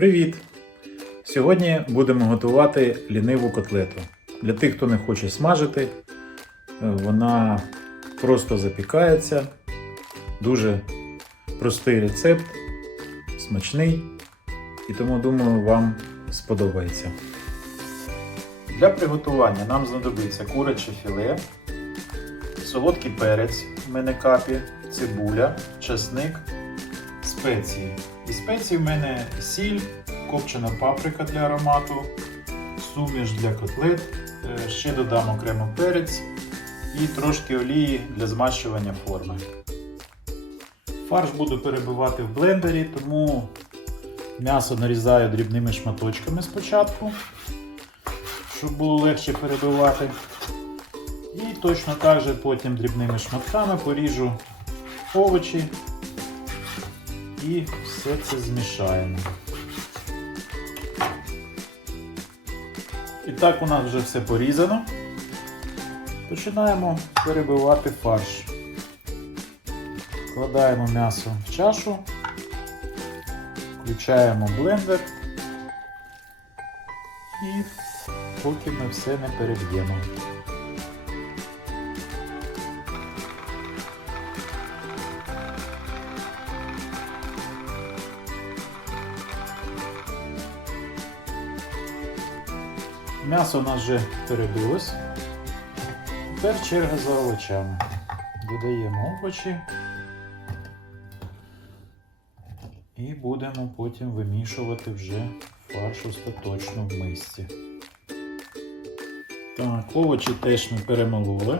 Привіт! Сьогодні будемо готувати ліниву котлету. Для тих, хто не хоче смажити, е, вона просто запікається. Дуже простий рецепт, смачний, і тому думаю, вам сподобається. Для приготування нам знадобиться куряче філе, солодкий перець мене капі, цибуля, чесник, спеції. І спеції в мене сіль, копчена паприка для аромату, суміш для котлет, е, ще додам окремо перець і трошки олії для змащування форми. Фарш буду перебивати в блендері, тому м'ясо нарізаю дрібними шматочками спочатку, щоб було легше перебивати. І точно так же потім дрібними шматками поріжу овочі і все це змішаємо. І так у нас вже все порізано. Починаємо перебивати фарш. Вкладаємо м'ясо в чашу, включаємо блендер і поки ми все не переб'ємо. М'ясо у нас вже перебилось. Тепер черга за овочами. Додаємо овочі і будемо потім вимішувати вже фарш остаточно в мисці. Так, овочі теж ми перемололи.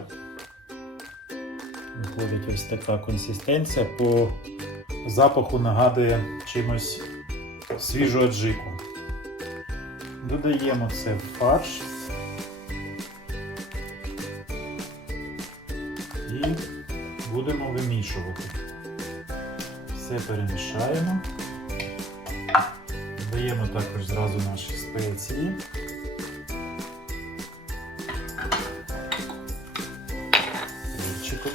Виходить ось така консистенція. По запаху нагадує чимось свіжу аджику. Додаємо це в фарш і будемо вимішувати. Все перемішаємо. Додаємо також зразу наші спеції.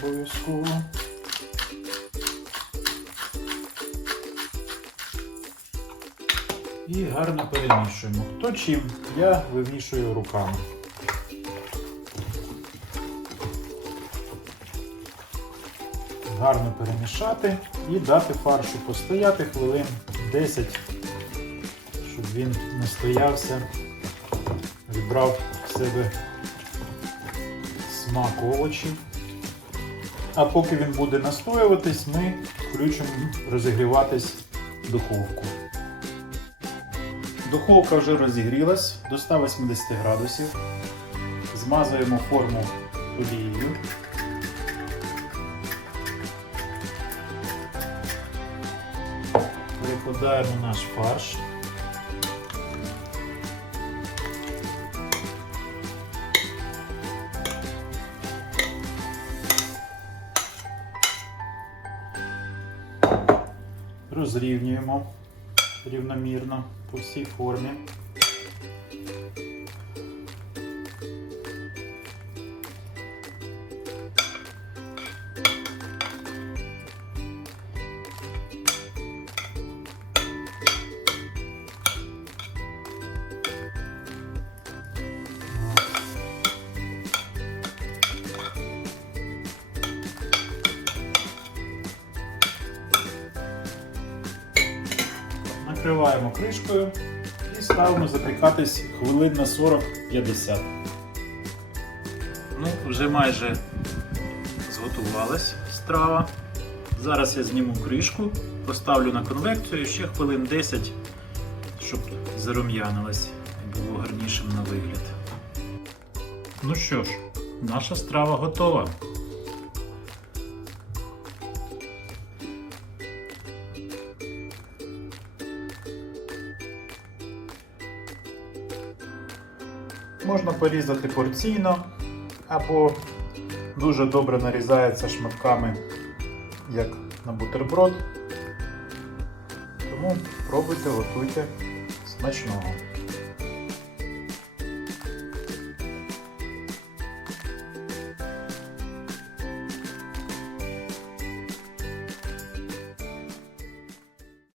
Обов'язково. І гарно перемішуємо. Хто чим, я вимішую руками. Гарно перемішати і дати фаршу постояти хвилин 10, щоб він не стоявся, вібрав в себе смак овочів. А поки він буде настоюватись, ми включимо розігріватись духовку. Духовка вже розігрілась до 180 градусів. Змазуємо форму олією. Перекладаємо наш фарш. Розрівнюємо рівномірно по всій формі. Накриваємо кришкою і ставимо запікатись хвилин на 40-50. Ну, вже майже зготувалась страва. Зараз я зніму кришку, поставлю на конвекцію ще хвилин 10, щоб зарум'янилась і було гарнішим на вигляд. Ну що ж, наша страва готова. Можна порізати порційно або дуже добре нарізається шматками, як на бутерброд. Тому пробуйте, готуйте смачного.